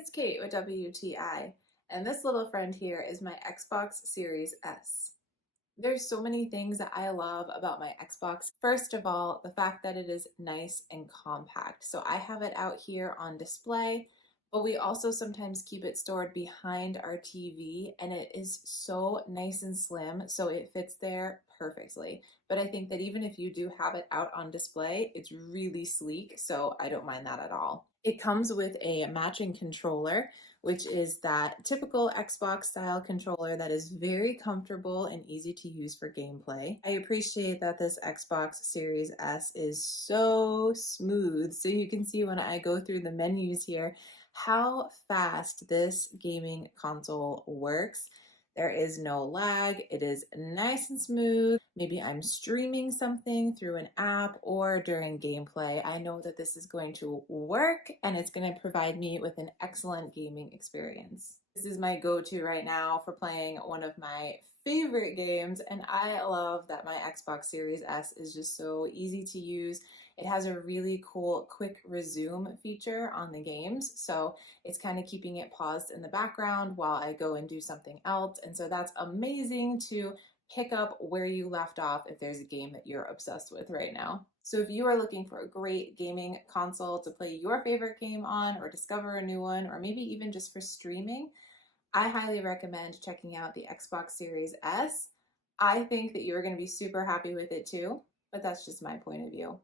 it's Kate with WTI, and this little friend here is my Xbox Series S. There's so many things that I love about my Xbox. First of all, the fact that it is nice and compact. So I have it out here on display, but we also sometimes keep it stored behind our TV, and it is so nice and slim, so it fits there perfectly. But I think that even if you do have it out on display, it's really sleek, so I don't mind that at all. It comes with a matching controller, which is that typical Xbox style controller that is very comfortable and easy to use for gameplay. I appreciate that this Xbox Series S is so smooth. So you can see when I go through the menus here, how fast this gaming console works. There is no lag. It is nice and smooth. Maybe I'm streaming something through an app or during gameplay. I know that this is going to work and it's going to provide me with an excellent gaming experience. This is my go-to right now for playing one of my favorite games, and I love that my Xbox Series S is just so easy to use. It has a really cool quick resume feature on the games, so it's kind of keeping it paused in the background while I go and do something else, and so that's amazing to pick up where you left off if there's a game that you're obsessed with right now. So if you are looking for a great gaming console to play your favorite game on, or discover a new one, or maybe even just for streaming, I highly recommend checking out the Xbox Series S. I think that you're going to be super happy with it too, but that's just my point of view.